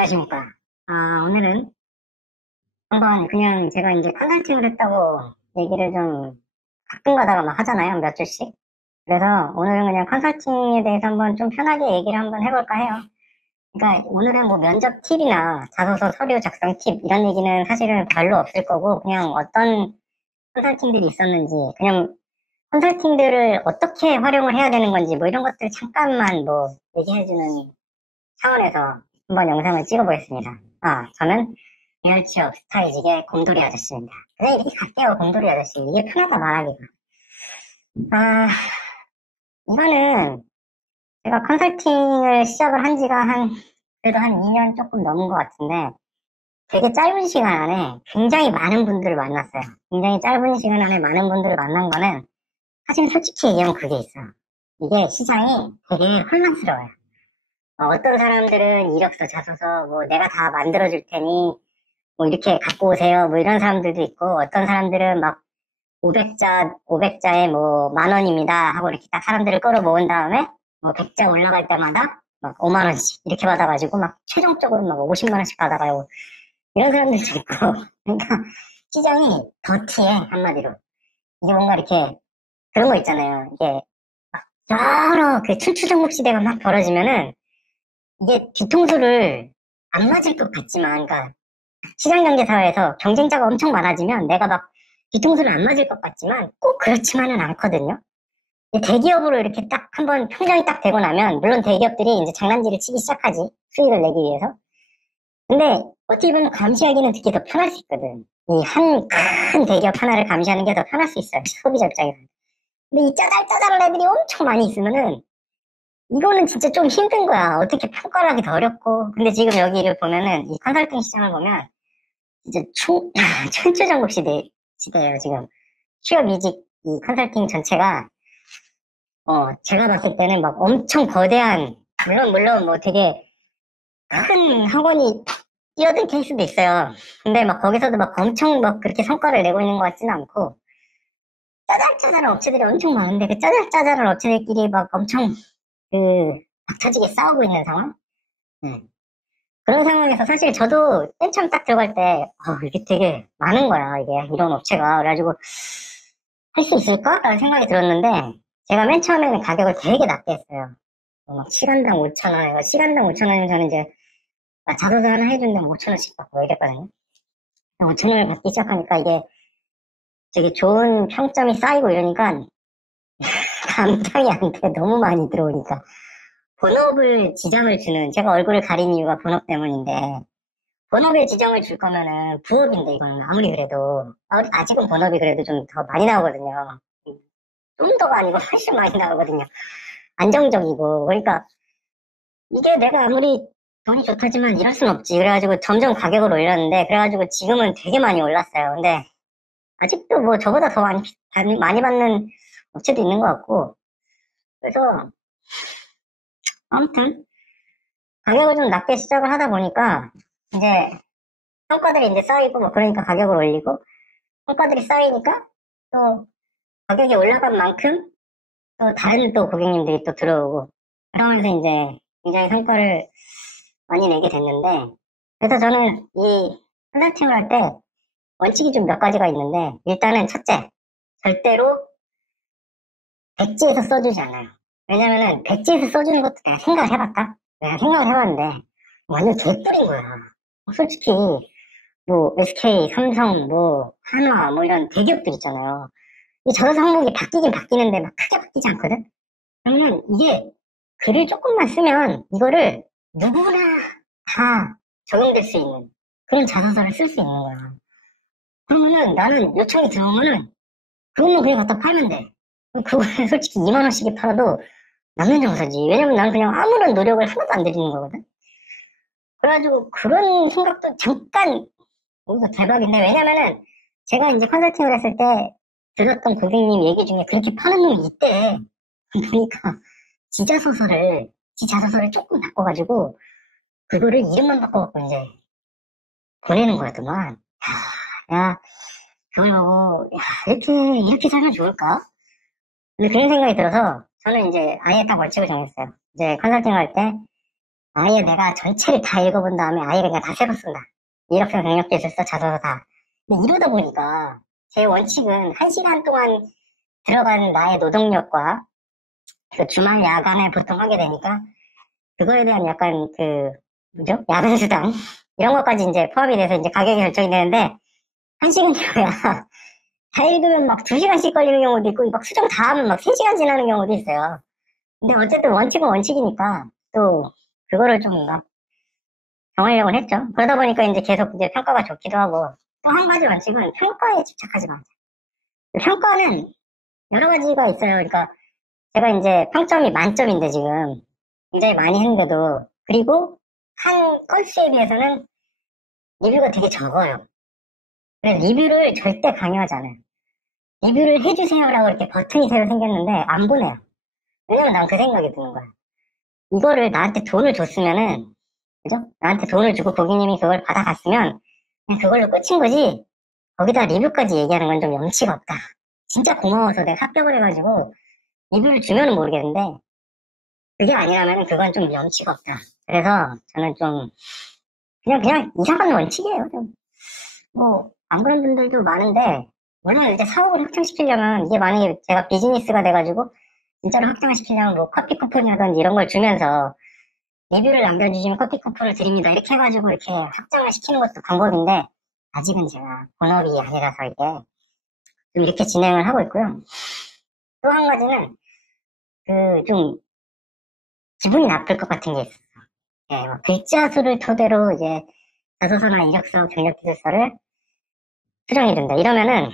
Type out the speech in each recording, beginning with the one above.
안녕하십니까. 오늘은 한번 그냥 제가 이제 컨설팅을 했다고 얘기를 좀 가끔 가다가 막 하잖아요. 몇 주씩. 그래서 오늘은 그냥 컨설팅에 대해서 한번 좀 편하게 얘기를 한번 해볼까 해요. 그러니까 오늘은 뭐 면접 팁이나 자소서 서류 작성 팁 이런 얘기는 사실은 별로 없을 거고 그냥 어떤 컨설팅들이 있었는지 그냥 컨설팅들을 어떻게 활용을 해야 되는 건지 뭐 이런 것들 잠깐만 뭐 얘기해주는 차원에서 한번 영상을 찍어보겠습니다. 저는 리얼 취업 스타이직의 곰돌이 아저씨입니다. 그냥 이렇게 갈게요, 곰돌이 아저씨. 이게 편하다 말하기가. 아, 이거는 제가 컨설팅을 시작을 한 지가 그래도 한 2년 조금 넘은 것 같은데, 되게 짧은 시간 안에 굉장히 많은 분들을 만났어요. 굉장히 짧은 시간 안에 많은 분들을 만난 거는, 사실 솔직히 얘기하면 그게 있어요. 이게 시장이 되게 혼란스러워요. 어떤 사람들은 이력서, 자소서, 뭐 내가 다 만들어줄 테니, 뭐 이렇게 갖고 오세요. 뭐 이런 사람들도 있고, 어떤 사람들은 막 500자에 뭐 10,000원입니다. 하고 이렇게 딱 사람들을 끌어 모은 다음에, 뭐 100자 올라갈 때마다 막 50,000원씩 이렇게 받아가지고 막 최종적으로 막 50만원씩 받아가요. 이런 사람들도 있고. 그러니까 시장이 더티해, 한마디로. 이게 뭔가 이렇게 그런 거 있잖아요. 이게 막 여러 그 춘추전국 시대가 막 벌어지면은 이게 뒤통수를 안 맞을 것 같지만, 그러니까 시장 경제 사회에서 경쟁자가 엄청 많아지면 내가 막 뒤통수를 안 맞을 것 같지만 꼭 그렇지만은 않거든요. 대기업으로 이렇게 딱 한번 평정이 딱 되고 나면 물론 대기업들이 이제 장난질을 치기 시작하지. 수익을 내기 위해서. 근데 어떻게 보면 감시하기는 특히 더 편할 수 있거든. 이 한 큰 대기업 하나를 감시하는 게 더 편할 수 있어요. 소비자 입장에서. 근데 이 짜잘짜잘한 애들이 엄청 많이 있으면은 이거는 진짜 좀 힘든 거야. 어떻게 평가를 하기 더 어렵고. 근데 지금 여기를 보면은 이 컨설팅 시장을 보면 이제 천추전국 시대예요, 지금. 취업 이직, 이 컨설팅 전체가, 제가 봤을 때는 막 엄청 거대한, 물론 뭐 되게 큰 학원이 뛰어든 케이스도 있어요. 근데 막 거기서도 막 엄청 막 그렇게 성과를 내고 있는 것 같지는 않고, 짜잘짜잘한 업체들이 엄청 많은데, 그 짜잘짜잘한 업체들끼리 막 엄청, 박터지게 싸우고 있는 상황? 네. 그런 상황에서 사실 저도 맨 처음 딱 들어갈 때, 이게 되게 많은 거야, 이게. 이런 업체가. 그래가지고, 할 수 있을까? 라는 생각이 들었는데, 제가 맨 처음에는 가격을 되게 낮게 했어요. 막 시간당 5,000원, 시간당 5,000원이면 저는 이제, 자소서 하나 해준다면 5,000원씩 받고 이랬거든요. 5,000원을 받기 시작하니까 이게 되게 좋은 평점이 쌓이고 이러니까, 감당이 안 돼. 너무 많이 들어오니까. 본업을 지정을 주는, 제가 얼굴을 가린 이유가 본업 때문인데, 본업에 지정을 줄 거면은 부업인데 이거는 아무리 그래도 아직은 본업이 그래도 좀 더 많이 나오거든요. 좀 더가 아니고 훨씬 많이 나오거든요. 안정적이고 그러니까 이게 내가 아무리 돈이 좋다지만 이럴 순 없지. 그래가지고 점점 가격을 올렸는데 그래가지고 지금은 되게 많이 올랐어요. 근데 아직도 뭐 저보다 더 많이 받는 업체도 있는 것 같고 그래서 아무튼 가격을 좀 낮게 시작을 하다 보니까 이제 성과들이 이제 쌓이고 뭐 그러니까 가격을 올리고 성과들이 쌓이니까 또 가격이 올라간 만큼 또 다른 또 고객님들이 또 들어오고 그러면서 이제 굉장히 성과를 많이 내게 됐는데 그래서 저는 이 컨설팅을 할 때 원칙이 좀 몇 가지가 있는데 일단은 첫째 절대로 백지에서 써주지 않아요. 왜냐면은 백지에서 써주는 것도 내가 생각을 해봤다. 내가 생각을 해봤는데 완전 개뿔인 거야. 솔직히 뭐 SK, 삼성, 뭐 한화 뭐 이런 대기업들 있잖아요. 이 자사 항목이 바뀌긴 바뀌는데 막 크게 바뀌지 않거든. 그러면 이게 글을 조금만 쓰면 이거를 누구나 다 적용될 수 있는 그런 자소서를 쓸 수 있는 거야. 그러면은 나는 요청이 들어오면은 그것만 그냥 갖다 팔면 돼. 그거를 솔직히 2만 원씩에 팔아도 남는 정서지. 왜냐면 나는 그냥 아무런 노력을 하나도 안 들이는 거거든. 그래가지고 그런 생각도 잠깐 이거 대박인데 왜냐면은 제가 이제 컨설팅을 했을 때 들었던 고객님 얘기 중에 그렇게 파는 놈이 있대. 그러니까 지자소서를 조금 바꿔가지고 그거를 이름만 바꿔갖고 이제 보내는 거였더만. 야, 그걸 보고 야, 이렇게 살면 좋을까? 근데 그런 생각이 들어서 저는 이제 아예 딱 원칙을 정했어요. 이제 컨설팅 할 때 아예 내가 전체를 다 읽어본 다음에 아예 그냥 다 새로 쓴다. 이력서, 경력기술서, 자소서 다. 근데 이러다 보니까 제 원칙은 1시간 동안 들어간 나의 노동력과 그 주말 야간에 보통 하게 되니까 그거에 대한 약간 그 뭐죠? 야간 수당 이런 것까지 이제 포함이 돼서 이제 가격이 결정이 되는데 1시간이면 다 읽으면 막 2시간씩 걸리는 경우도 있고 막 수정 다 하면 막 3시간 지나는 경우도 있어요. 근데 어쨌든 원칙은 원칙이니까 또 그거를 좀 막 정하려고 했죠. 그러다 보니까 이제 계속 이제 평가가 좋기도 하고 또 한 가지 원칙은 평가에 집착하지 마자. 평가는 여러 가지가 있어요. 그러니까 제가 이제 평점이 만점인데 지금 굉장히 많이 했는데도 그리고 한 건수에 비해서는 리뷰가 되게 적어요. 그래서 리뷰를 절대 강요하지 않아요. 리뷰를 해주세요라고 이렇게 버튼이 새로 생겼는데 안 보내요. 왜냐면 난 그 생각이 드는 거야. 이거를 나한테 돈을 줬으면은 그죠? 나한테 돈을 주고 고객님이 그걸 받아갔으면 그냥 그걸로 끝인 거지. 거기다 리뷰까지 얘기하는 건 좀 염치가 없다. 진짜 고마워서 내가 합격을 해가지고 리뷰를 주면은 모르겠는데 그게 아니라면 그건 좀 염치가 없다. 그래서 저는 좀 그냥 이상한 원칙이에요. 좀. 뭐 안 그런 분들도 많은데 물론 이제 사업을 확장시키려면 이게 만약에 제가 비즈니스가 돼가지고 진짜로 확장을 시키려면 뭐 커피 쿠폰이라든지 이런 걸 주면서 리뷰를 남겨주시면 커피 쿠폰을 드립니다. 이렇게 해가지고 이렇게 확장을 시키는 것도 방법인데 아직은 제가 본업이 아니라서 이게 좀 이렇게 진행을 하고 있고요. 또 한 가지는 그 좀 기분이 나쁠 것 같은 게 있어요. 예, 뭐 글자 수를 토대로 이제 자소서나 이력서, 경력기술서를 수정이 된다. 이러면은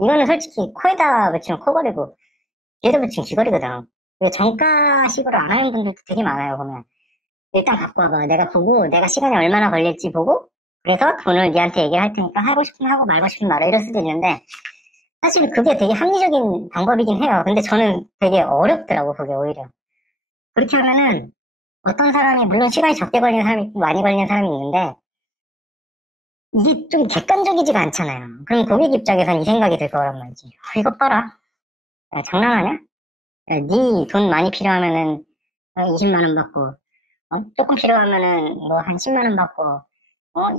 이거는 솔직히 코에다 붙이면 코걸이고 귀에다 붙이면 귀걸이거든. 이거 정가식으로 안 하는 분들도 되게 많아요. 보면 일단 갖고 와봐. 내가 보고 내가 시간이 얼마나 걸릴지 보고 그래서 돈을 니한테 얘기를 할 테니까 하고 싶으면 하고 말고 싶으면 말아 이럴 수도 있는데 사실 그게 되게 합리적인 방법이긴 해요. 근데 저는 되게 어렵더라고 그게 오히려. 그렇게 하면은 어떤 사람이 물론 시간이 적게 걸리는 사람이 있고 많이 걸리는 사람이 있는데 이게 좀 객관적이지가 않잖아요. 그럼 고객 입장에선 이 생각이 들 거란 말이지. 이것 봐라. 야, 장난하냐? 네 돈 많이 필요하면은 20만 원 받고 조금 필요하면은 뭐 한 10만 원 받고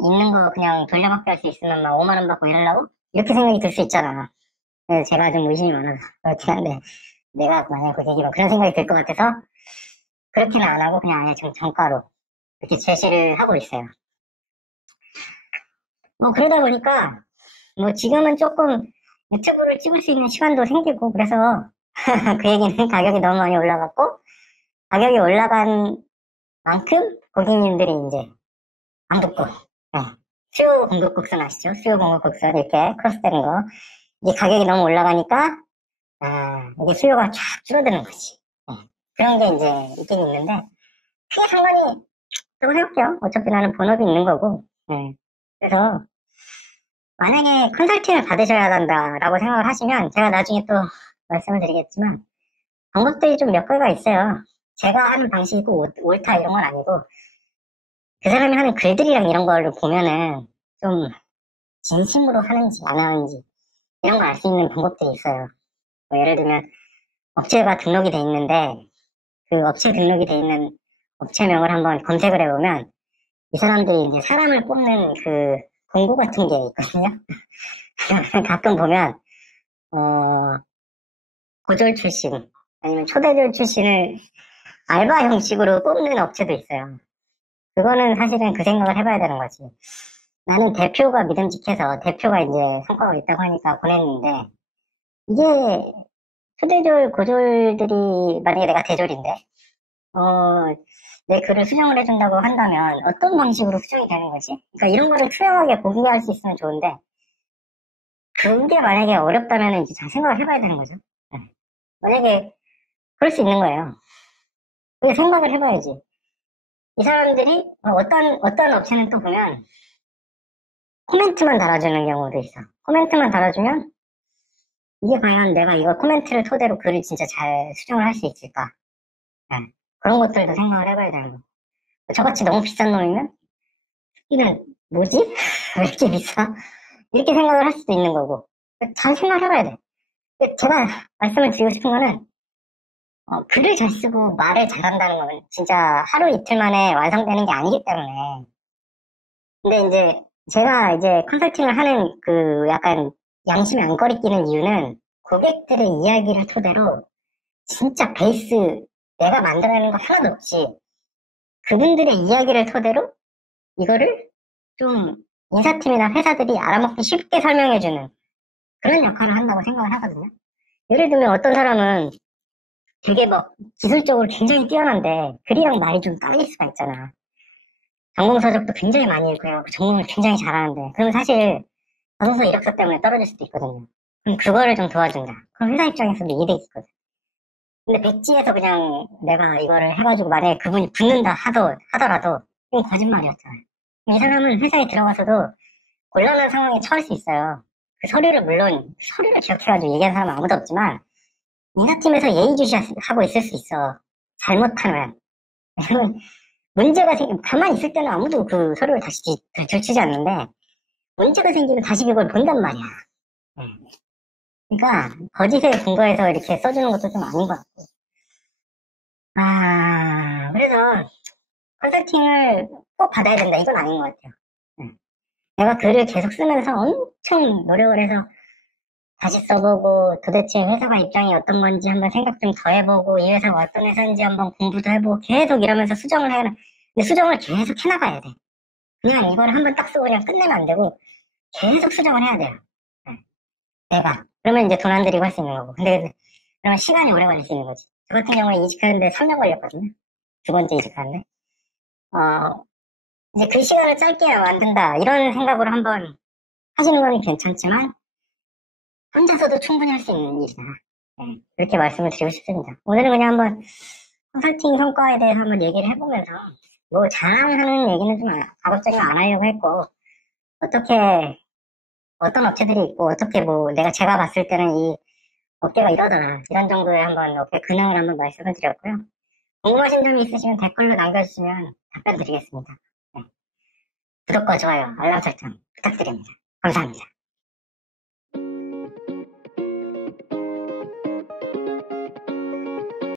있는 거 그냥 돌려받기 할 수 있으면 막 5만 원 받고 이러려고? 이렇게 생각이 들 수 있잖아. 그래서 제가 좀 의심이 많아서 그렇긴 한데 내가 만약에 고객이면 그런 생각이 들 것 같아서 그렇게는 안 하고 그냥 아예 좀 정가로 이렇게 제시를 하고 있어요. 뭐 그러다 보니까 뭐 지금은 조금 유튜브를 찍을 수 있는 시간도 생기고 그래서 그 얘기는 가격이 너무 많이 올라갔고 가격이 올라간 만큼 고객님들이 이제 안 붙고 수요 공급 곡선 아시죠? 수요 공급 곡선 이렇게 크로스되는 거 이게 가격이 너무 올라가니까 이게 수요가 쫙 줄어드는 거지. 그런 게 이제 있긴 있는데 크게 상관이 없다고 생각해요. 어차피 나는 본업이 있는 거고. 그래서 만약에 컨설팅을 받으셔야 한다라고 생각을 하시면 제가 나중에 또 말씀을 드리겠지만 방법들이 좀 몇 가지가 있어요. 제가 하는 방식이 꼭 옳다 이런 건 아니고 그 사람이 하는 글들이랑 이런 거를 보면은 좀 진심으로 하는지 안 하는지 이런 걸 알 수 있는 방법들이 있어요. 뭐 예를 들면 업체가 등록이 돼 있는데 그 업체 등록이 돼 있는 업체명을 한번 검색을 해보면 이 사람들이 이제 사람을 뽑는 그 공고 같은 게 있거든요. 가끔 보면 고졸 출신 아니면 초대졸 출신을 알바 형식으로 뽑는 업체도 있어요. 그거는 사실은 그 생각을 해봐야 되는 거지. 나는 대표가 믿음직해서 대표가 이제 성과가 있다고 하니까 보냈는데 이게 초대졸 고졸들이 만약에 내가 대졸인데 내 글을 수정을 해준다고 한다면 어떤 방식으로 수정이 되는 거지? 그러니까 이런 거를 투명하게 공개할 수 있으면 좋은데 그게 만약에 어렵다면 이제 잘 생각을 해봐야 되는 거죠. 만약에 그럴 수 있는 거예요. 그게 생각을 해봐야지. 이 사람들이 어떤 업체는 또 보면 코멘트만 달아주는 경우도 있어. 코멘트만 달아주면 이게 과연 내가 이거 코멘트를 토대로 글을 진짜 잘 수정을 할 수 있을까? 그런 것들도 생각을 해봐야 되는 거. 저같이 너무 비싼 놈이면 이는 뭐지? 왜 이렇게 비싸? 이렇게 생각을 할 수도 있는 거고 잘 생각해봐야 돼. 제가 말씀을 드리고 싶은 거는 글을 잘 쓰고 말을 잘한다는 건 진짜 하루 이틀 만에 완성되는 게 아니기 때문에. 근데 이제 제가 이제 컨설팅을 하는 그 약간 양심이 안 꺼리끼는 이유는 고객들의 이야기를 토대로 진짜 베이스 내가 만들어내는 거 하나도 없이 그분들의 이야기를 토대로 이거를 좀 인사팀이나 회사들이 알아먹기 쉽게 설명해주는 그런 역할을 한다고 생각을 하거든요. 예를 들면 어떤 사람은 되게 막 기술적으로 굉장히 뛰어난데 글이랑 말이 좀 딸릴 수가 있잖아. 전공서적도 굉장히 많이 읽고요. 전공을 굉장히 잘하는데 그러면 사실 전공서 이력서 때문에 떨어질 수도 있거든요. 그럼 그거를 좀 도와준다. 그럼 회사 입장에서도 이득이 있거든. 근데 백지에서 그냥 내가 이거를 해가지고 만약에 그분이 붙는다 하더라도 이건 거짓말이었잖아요. 이 사람은 회사에 들어가서도 곤란한 상황에 처할 수 있어요. 그 서류를 물론 서류를 기억해가지고 얘기하는 사람은 아무도 없지만 인사팀에서 예의주시하고 있을 수 있어. 잘못하면. 왜냐면 문제가 가만히 있을 때는 아무도 그 서류를 다시 들추지 않는데 문제가 생기면 다시 그걸 본단 말이야. 네. 그러니까 거짓에 근거해서 이렇게 써주는 것도 좀 아닌 것 같고. 그래서 컨설팅을 꼭 받아야 된다. 이건 아닌 것 같아요. 네. 내가 글을 계속 쓰면서 엄청 노력을 해서 다시 써보고 도대체 회사가 입장이 어떤 건지 한번 생각 좀 더 해보고 이 회사가 어떤 회사인지 한번 공부도 해보고 계속 이러면서 수정을 해야 돼. 근데 수정을 계속 해나가야 돼. 그냥 이거를 한번 딱 쓰고 그냥 끝내면 안 되고 계속 수정을 해야 돼요. 네. 내가. 그러면 이제 돈 안 들이고 할 수 있는 거고. 근데 그러면 시간이 오래 걸릴 수 있는 거지. 저 같은 경우에 이직하는데 3년 걸렸거든요. 두 번째 이직하는데. 이제 그 시간을 짧게 만든다. 이런 생각으로 한번 하시는 건 괜찮지만 혼자서도 충분히 할 수 있는 일이다. 네, 그렇게 말씀을 드리고 싶습니다. 오늘은 그냥 한번 컨설팅 성과에 대해서 한번 얘기를 해보면서 뭐 자랑하는 얘기는 좀 가급적이면 안 하려고 했고 어떻게 어떤 업체들이 있고 어떻게 뭐 제가 봤을 때는 이 업계가 이러더라 이런 정도의 한번 업계 근황을 한번 말씀을 드렸고요. 궁금하신 점이 있으시면 댓글로 남겨주시면 답변 드리겠습니다. 네, 구독과 좋아요 알람 설정 부탁드립니다. 감사합니다.